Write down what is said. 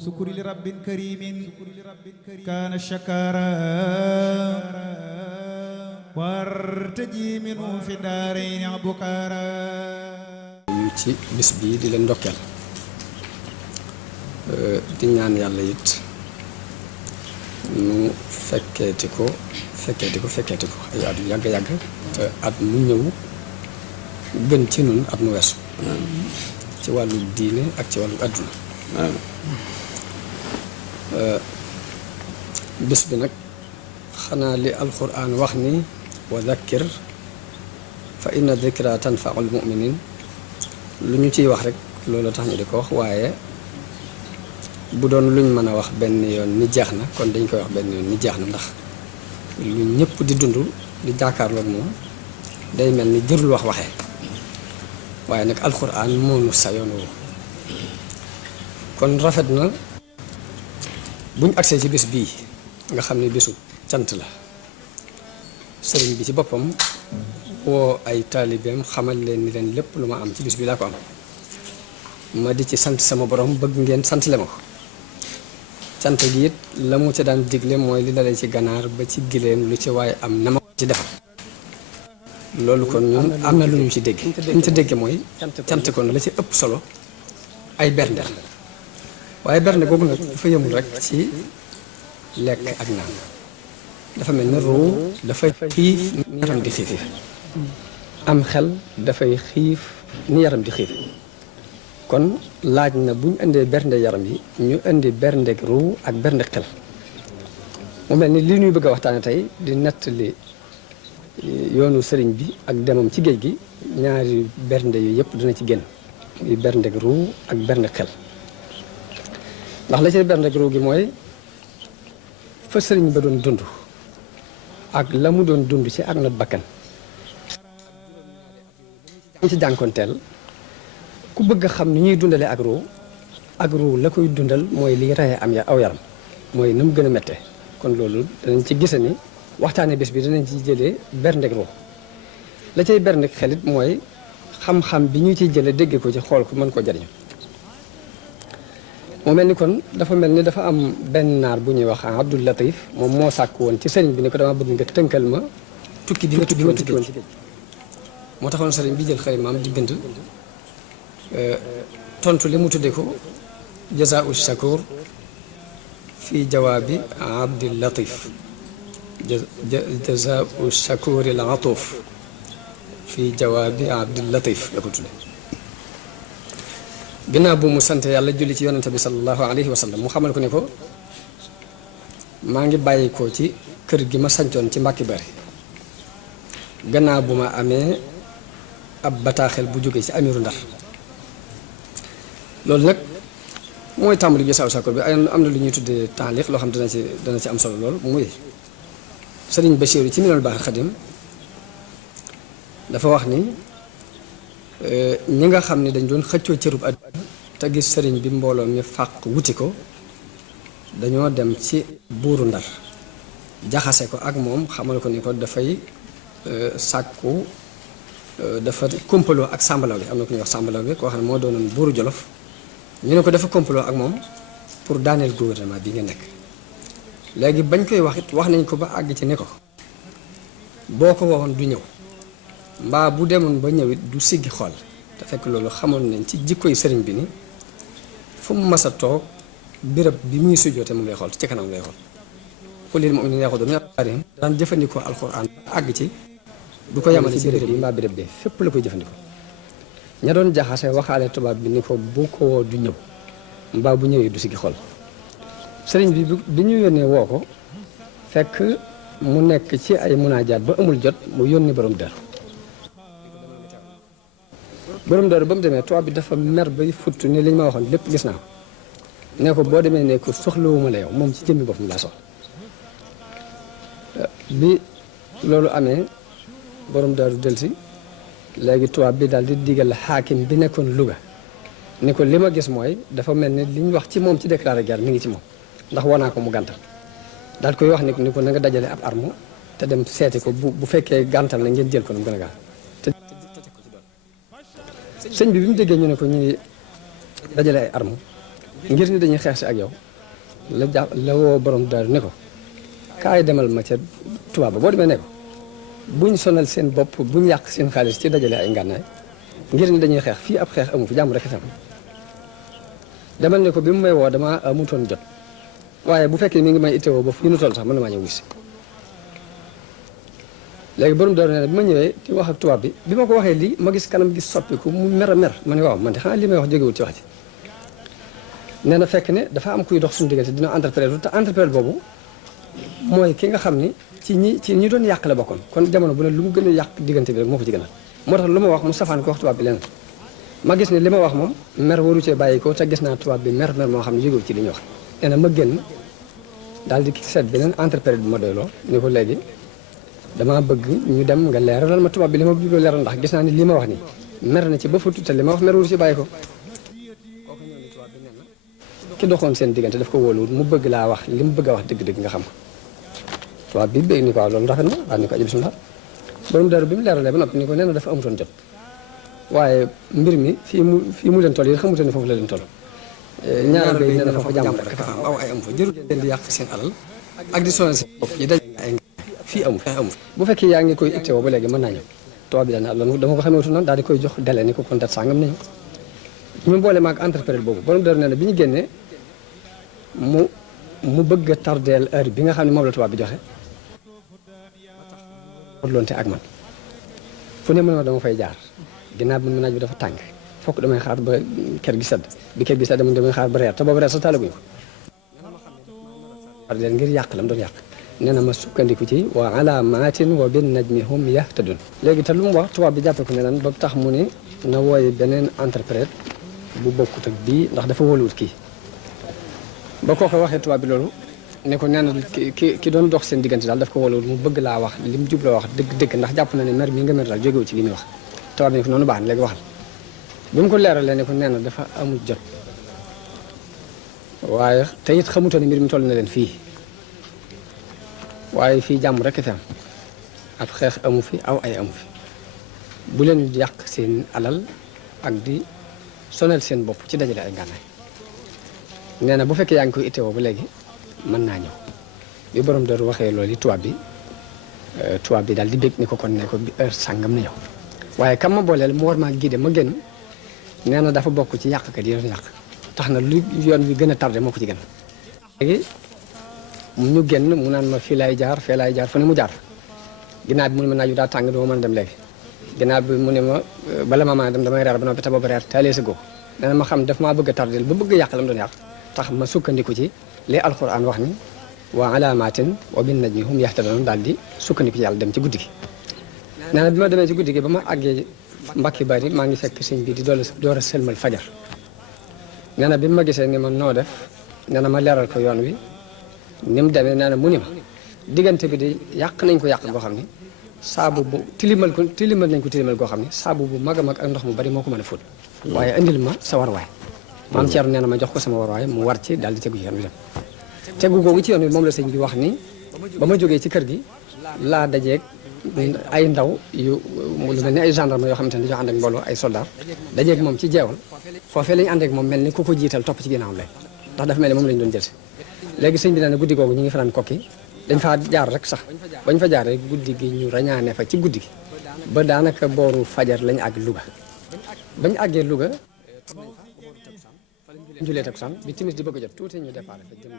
sukuri li rabbin karimin kaana shakara wartaji minu fi daarayni abukara ci bis bii di leen ndokkeel di ñaan yàlla it nu fekkeeti ko ay at yu yàgg te at mu ñëw gën ci nun at mu weesu ci wàllu diine ak ci wàllu àdduna bis bi nag xanaa li alquran wax ni wa dhakkir fa inna dhikra tanfaul muminin lu ñu ciy wax rek loolu tax ñu di ko wax waaye bu doon luñ mën a wax benn yoon ni jeex na kon dañ koy wax benn yoon ni jeex na ndax lu ñëpp di dund di jàkkaarloog moom day mel ni jërul wax waxee waaye nag alquran moonu sa yoon woo kon rafet na buñ agsee ci bis bii nga xam ne bisu cant la sëriñ bi ci boppam woo ay taalibeem xamal leen ni leen lépp lu ma am ci bis bi laa ko am ma di ci sant sama borom bëgg ngeen sant le ma ko cant gi it la mu ca daan digle mooy li dalee ci ganaar ba ci gileem lu ci waaye am na ma ko ci defal loolu kon ñun am na lu ñu ci dégg liñ ci dégg mooy cant kon la ci ëpp solo ay bernde la waaye bernde googu nag dafa yëmul rek ci lekk ak naan dafa mel ne ruu dafay xiif ni yaram di xiif am xel dafay xiif ni yaram di xiif kon laaj na bu ñu indee bernde yaram yi ñu indi bernde ruu ak bernde xel mu mel ni li ñuy bëgg a waxtaane tey di nettali yoonu sëriñ bi ak demam ci géej gi ñaari bernde yu yëpp dina ci génn muy bernde ruu ak bernde xel ndax la ci bernde ruu gi mooy fa sëriñ ba doon dund ak la mu doon dund ci ak not bakkan ci jànkonteel ku bëgg a xam ni ñuy dundale ak ruu la koy dundal mooy liy reye am aw yaram mooy na mu gën a méttee kon loolu danañ ci gise ni waxtaane bés bi danañ ci jëlee berndeg ruu la cay berndeg xelit mooy xam-xam bi ñu ciy jële dégg ko ci xool ko mën ko jariñu mu mel ni kon dafa mel ni dafa am benn naar bu ñuy wax Abdul Latif moom moo sàkk woon ci sëriñ bi ni ko dama bëgg nga tënkal ma tukki bi nga tukki woon ci géej moo taxoon sëriñ bi jël xalimaam di bind tontu li mu tudde ko jazaa'u shakur fi jawaabi Abdul Latif jazaa'u shakuri al atuf fi jawaabi Abdul Latif la ko tudde ginnaaw bu mu sant yàlla julli ci yonente bi sallallahu alayhi wa sallam mu xamal ko ne ko maa ngi bàyyi ko ci kër gi ma sancoon ci Mbàkke Bari gannaaw bu ma amee ab bataaxel bu jóge ci amiru Ndar loolu nag mooy tàmbali gi saw sakor bi am na lu ñuy tuddee taaliq loo xam dana ci am solo lool muy Sëriñ Bachir ci Minanul Baaxil Xadim dafa wax ni ñi nga xam ne dañ doon xëccoo cërub àdduna te gis sëriñ bi mbooloo mi fàq wuti ko dañoo dem ci buuru Ndar jaxase ko ak moom xamal ko ni ko dafay sàkku dafa kompaloo ak sàmbalaw bi am na ku ñuy wax sàmbalaw bi koo xam ne moo doonoon buuru Jolof ñu ne ko dafa kompaloo ak moom pour daaneel gouvernement bi nga nekk léegi bañ koy wax it wax nañ ko ba àgg ci ne ko boo ko waxoon du ñëw mbaa bu demoon ba ñëwit du siggi xool te fekk loolu xamoon nañ ci jikkoy sëriñ bi ni fu mu mas a toog béréb bi muy sujjoote moom lay xool ci kanam lay xool xulil moom ni yaxudu min absaarihim daan jëfandikoo alxuraan àgg ci du ko yamale ci béréb bi mbaa béréb bi fépp la koy jëfandikoo ña doon jaxase waxaale tubaab bi ni ko bu ko woo du ñëw mbaa bu ñëwee du siggi xool sëriñ bi ñu yónnee woo ko fekk mu nekk ci ay munaajaat ba amul jot mu yónni borom dër borom dër ba mu demee tubaab bi dafa mer bay futt ni li ñu ma waxoon lépp gis naa ko ne ko boo demee ne ko soxlawuma la yow moom ci jëmmi boppam laa soxla bi loolu amee borom daaru delsi léegi tubaab bi daal di digal xaakim bi nekkoon Louga ni ko li ma gis mooy dafa mel ni li ñu wax ci moom ci déclaré guerre mi ngi ci moom ndax woo naa ko mu gàntal daal koy wax ni ko na nga dajale ab arme te dem seeti ko bu fekkee gàntal na ngeen jël ko nu mu gën a gaaw sëñ bi mu déggee ñu ne ko ñu ngi dajale ay arme ngir ni dañuy xeex si ak yow la woo borom daaru ne ko kaay demal ma ca tubaab ba boo demee ne ko buñ sonal seen bopp buñ yàq seen xaalis ci dajale ay ngànnaay ngir ni dañuy xeex fii ab xeex amu fi jàmm rek fi am demal ne ko bi mu may woo dama amutoon jot waaye bu fekkee mi ngi may itteewoo ba fii nu toll sax mën na maa ñëw gis léegi borom daaru nee na bi ma ñëwee di wax ak tubaab bi ma ko waxee lii ma gis kanam gis soppiku mu mer a mer ma ne waaw man de xanaa li may wax jógewul ci wax ci nee na fekk ne dafa am kuy dox suñu diggante dina interprète te interprète boobu mooy ki nga xam ni ci ñi doon yàq la bokkoon kon jamono bu ne lu mu gën a yàq diggante bi rek moo ko ci gënal moo tax lu ma wax mu safaan ko wax tubaab bi leneen ma gis ne li ma wax moom mer waru cee bàyyi ko te gis naa tubaab bi mer moo xam ne jógewul ci li ñu wax nee na ma génn daal di seet beneen interprète bi ma doyloo ni ko léegi damaa bëgg ñu dem nga leeralal ma tubaab bi li ma bëgg leeral ndax gis naa ni li ma wax ni mer na ci ba futu te li ma wax mer waru ci bàyyi ko kooku ñëw ni tubaab bi nee na ki doxoon seen diggante daf ko wóoluwul mu bëgg laa wax li mu bëgg a wax dëgg-dëgg nga xam ko tubaab bi bëgg ni ko loolu rafet na daal ni ko aji bismillah borom daaru bi mu leeralee ba noppi ni ko nee na dafa amutoon jot waaye mbir mi fii mu leen toll yi xamutoon ne foofu la leen toll ñaar bay nee na foofu jàmm rek fa am aw ay am fa jëru leen di yàq seen alal ak di sonal seen bopp yi daj ay fii amu bu fekkee yaa ngi koy ittewoo ba léegi mën naa ñëw tubaab bi daal loolu dama ko xamewutu noonu daal di koy jox délai ni ko kon dat sàngam nañu ñu boole maag interprète boobu borom daaru nee na bi ñu génnee mu bëgg a tardeel heure bi nga xam ne moom la tubaab bi joxe loonte ak man fu ne mënoo dama fay jaar ginnaaw bi naaj bi dafa tàng fokk damay xaar ba kër gi sedd bi kër gi sedd man damay xaar ba reer te boobu reer sa taalaguñu ko tardeel ngir yàq lam doon yàq nee na ma sukkandiku ci wa alaamaatin wa bin najmi hum yahtadun léegi te lu mu wax tubaab bi jàppee ko ne lan ba tax mu ne na wooye beneen interprète bu bokkut ak bii ndax dafa wóoluwut kii ba koo ko waxee tubaab bi loolu ne ko nee na ki doon dox seen diggante daal daf ko wóoluwut mu bëgg laa wax li mu jubloo wax dëgg ndax jàpp na ne mer mi nga mer daal jógewu ci li muy wax tubaab bi ne ko noonu baax na léegi waxal bi mu ko leeralee ne ko nee na dafa amul jot waaye te it xamutoon ne mbir mi toll na leen fii waaye fii jàmm rek fi am ab xeex amu fi aw ay amu fi bu leen yàq seen alal ak di sonal seen bopp ci dajale ay ngànnaay nee na bu fekkee yaa ngi koy itteewoo ba léegi mën naa ñëw bi borom dooru waxee loolu tubaab bi daal di bég ni ko kon ne ko bi heure sàngam na ñëw waaye kam ma booleel mu war maa gide ma génn nee na dafa bokk ci yàqkat yi doon yàq tax na lu yoon wi gën a tardé moo ko ci gën léegi ñu génn mu naan ma fii laay jaar fee laay jaar fu ne mu jaar ginnaaw bi mu ne ma naaju daa tàng doo mën a dem léegi ginnaaw bi mu ne ma bala ma mën a dem damay reer ba noppi te boobu reer taalee sa góob nee na ma xam daf maa bëgg a tardel ba bëgg a yàq la mu doon yàq tax ma sukkandiku ci li alquran wax ni wa alaamatin wa bin najmi hum yahtadun daal di sukkandiku ci yàlla dem ci guddi gi nee na bi ma demee ci guddi gi ba ma àggee mbakki bari maa ngi fekk sëñ bi di door a sëlmal fajar nee na bi ma gisee ni ma noo def nee na ma leeral ko yoon wi ni mu demee nee na mu ni ma diggante bi di yàq nañ ko yàq goo xam ni saabu bu tilimal nañ ko tilimal goo xam ni saabu bu mag a mag ak ndox mu bari moo ko mën a fóot waaye indil ma sa warwaay maam Thierno nee na ma jox ko sama warwaay mu war ci daal di tegu ci yoon wi dem tegu googu ci yoon wi moom la sëñ bi wax ni ba ma jógee ci kër gi laa dajeeg ay ndaw yu lu mel ni ay gendarme yoo xamante ne dañoo ànd ak mbooloo ay soldat dajeeg moom ci jeewal foofee lañu ànd ak moom mel ni ku ko jiital topp ci ginnaawam lay ndax dafa mel ni moom lañu doon jël si léegi sëñ bi nee na guddi googu ñu ngi fanaan kokki dañ faa jaar rek sax bañ fa jaaree guddi gi ñu rañaane fa ci guddi gi ba daanaka booru fajar lañu àgg Louga bañ àggee Louga julee takkusaan bi timis di bëgg a jot tuuti ñu départ fa jëm